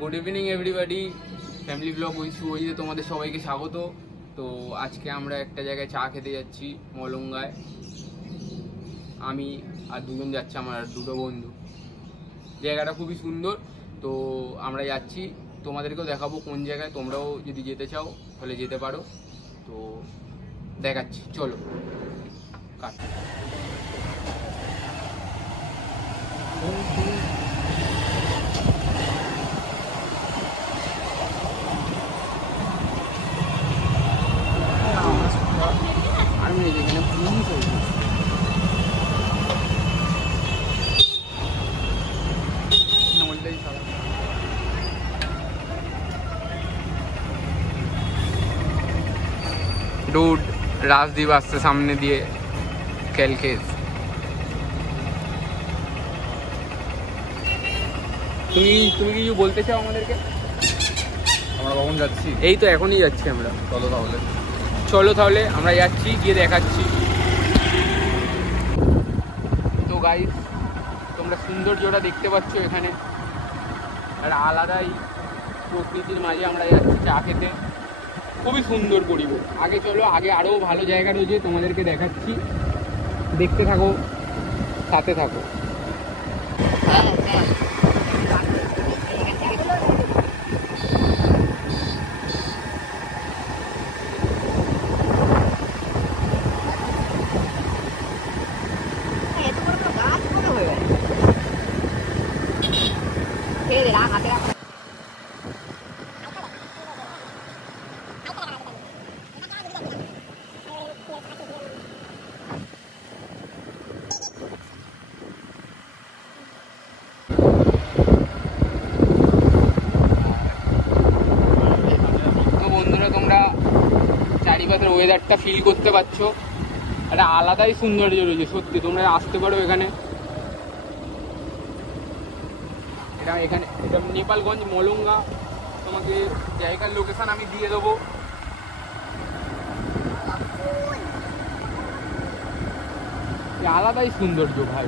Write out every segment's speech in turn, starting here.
Good evening everybody, family blog with সুইজে তোমাদের সবাইকে স্বাগত। তো আজকে আমরা একটা জায়গায় চা খেতে যাচ্ছি, মলঙ্গায়। আমি আর দুজন যাচ্ছি, আমার দুটো বন্ধু। জায়গাটা খুবই সুন্দর, তো আমরা যাচ্ছি, তোমাদেরকেও দেখাবো কোন জায়গায়। তোমরাও যদি যেতে চাও তাহলে যেতে পারো। তো দেখাচ্ছি, চলো। কাট। এখানে পুলিশ হয়েছে। রোড রাজদ্বীপ আসছে সামনে দিয়ে, ক্যালকেস। তুমি কিছু বলতে চাও আমাদেরকে? আমরা কখন যাচ্ছি? এই তো এখনই যাচ্ছি আমরা। চলো তাহলে আমরা যাচ্ছি, গিয়ে দেখাচ্ছি। তো গাইস, তোমরা সৌন্দর্যটা দেখতে পাচ্ছ এখানে, আর আলাদাই প্রকৃতির মাঝে আমরা যাচ্ছি চা খেতে। খুবই সুন্দর পরিবেশ। আগে চলো, আগে আরও ভালো জায়গা রয়েছে, তোমাদেরকে দেখাচ্ছি। দেখতে থাকো, সাথে থাকো। চারিপাশের ওয়েদারটা ফিল করতে পারছো, একটা আলাদাই সৌন্দর্য রয়েছে সত্যি। তোমরা আসতে পারো এখানে। এটা নেপালগঞ্জ মলঙ্গা। তোমাকে জায়গার লোকেশন আমি দিয়ে দেবো। আলাদাই সৌন্দর্য ভাই।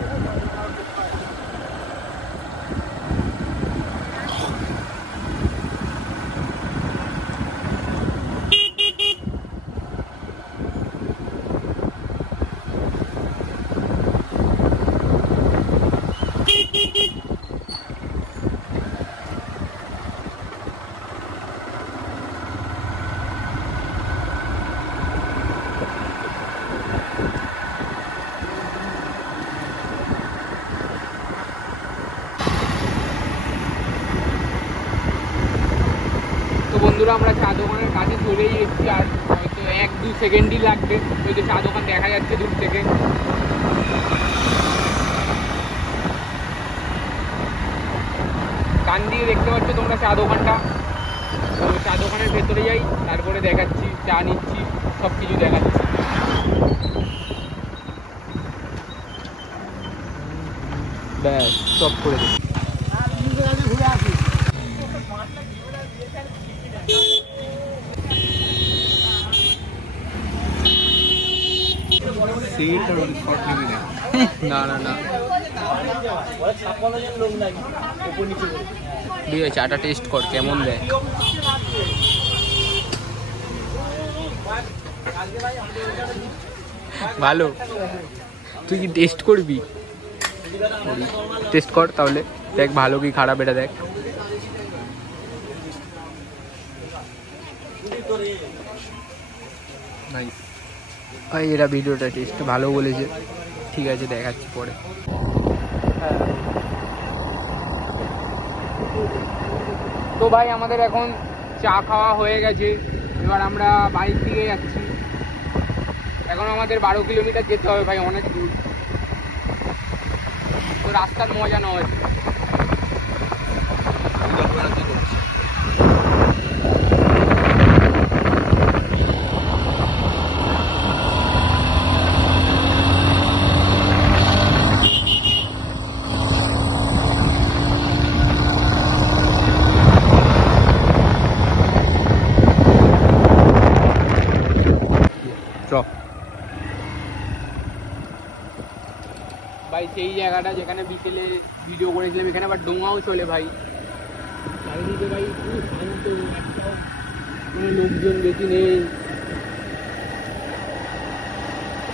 বন্ধুরা, আমরা চা দোকানের কাছে চলেই এসেছি, আর হয়তো 1-2 সেকেন্ডই লাগবে। ওই যে চা দোকান দেখা যাচ্ছে দূর থেকে। ডান দিয়ে দেখতে পাচ্ছ তোমরা চা দোকানটা। তো চা দোকানের ভেতরে যাই, তারপরে দেখাচ্ছি, চা নিচ্ছি, সব কিছু দেখাচ্ছি। ব্যাস, সব করে দিচ্ছি। ঘুরে আসি। না না না, দিয়ে চাটা টেস্ট কর, কেমন দেয়। ভালো। তুই কি টেস্ট করবি? টেস্ট কর তাহলে, দেখ ভালো কি খারাপ, এটা দেখ। ভাই এরা ভিডিওটা টেস্ট ভালো বলেছে, ঠিক আছে দেখাচ্ছি পরে। তো ভাই আমাদের এখন চা খাওয়া হয়ে গেছে, এবার আমরা বাড়ির দিকে যাচ্ছি। এখন আমাদের 12 কিলোমিটার যেতে হবে ভাই, অনেক দূর। তো রাস্তার মজা নেওয়া হচ্ছে। ভাই সেই জায়গাটা যেখানে বিকেলে ভিডিও করেছিলাম, এখানে আবার ডোঙাও চলে ভাই। এদিকে ভাই খুব শান্ত, একটাও কোনো লোকজন বেশি নেই,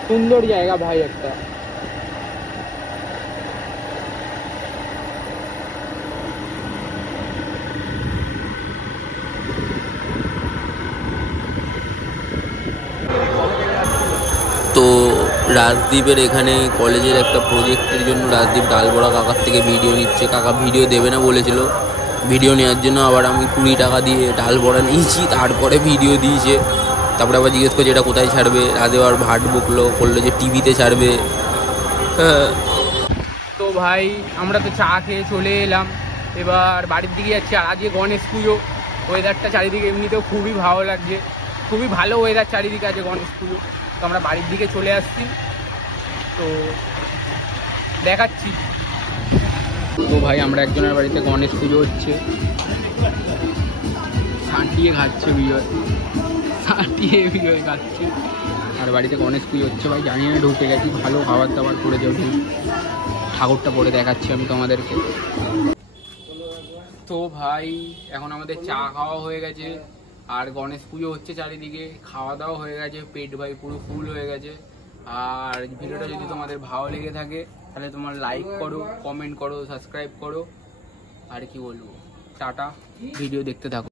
সুন্দর জায়গা ভাই একটা। তো রাজদীপের এখানে কলেজের একটা প্রজেক্টের জন্য রাজদীপ ডালবড়া কাকার থেকে ভিডিও নিচ্ছে। কাকা ভিডিও দেবে না বলেছিল, ভিডিও নেওয়ার জন্য আবার আমি 20 টাকা দিয়ে ডালবড়া নিয়েছি, তারপরে ভিডিও দিয়েছে। তারপরে আবার জিজ্ঞেস করছে এটা কোথায় ছাড়বে, রাজদীপ আবার ভাট করলো যে টিভিতে ছাড়বে। হ্যাঁ, তো ভাই আমরা তো চা খেয়ে চলে এলাম, এবার বাড়ির দিকে যাচ্ছি। আর আজকে গণেশ পুজো, ওয়েদারটা চারিদিকে এমনিতেও খুবই ভালো লাগছে, খুবই ভালো ওয়েদার চারিদিকে আছে গণেশ পুজো। তো আমরা বাড়ির দিকে চলে আসছি, তো দেখাচ্ছি। তো ভাই আমরা একজনের বাড়িতে গণেশ পুজো হচ্ছে, সাঁটিয়ে খাচ্ছে বিজয়, সাঁটিয়ে বিজয় খাচ্ছে। আর বাড়িতে গণেশ পুজো হচ্ছে ভাই, জানি না ঢুকে গেছি, ভালো খাবার দাবার করে যাবো। ঠাকুরটা পরে দেখাচ্ছি আমি তোমাদেরকে। তো ভাই এখন আমাদের চা খাওয়া হয়ে গেছে, আর গণেশ পুজো হচ্ছে চারিদিকে, খাওয়া দাওয়া হয়ে গেছে, পেট ভাই পুরো ফুল হয়ে গেছে। আর ভিডিওটা যদি তোমাদের ভালো লেগে থাকে তাহলে তোমার লাইক করো, কমেন্ট করো, সাবস্ক্রাইব করো। আর কি বলবো, টাটা, ভিডিও দেখতে থাকো।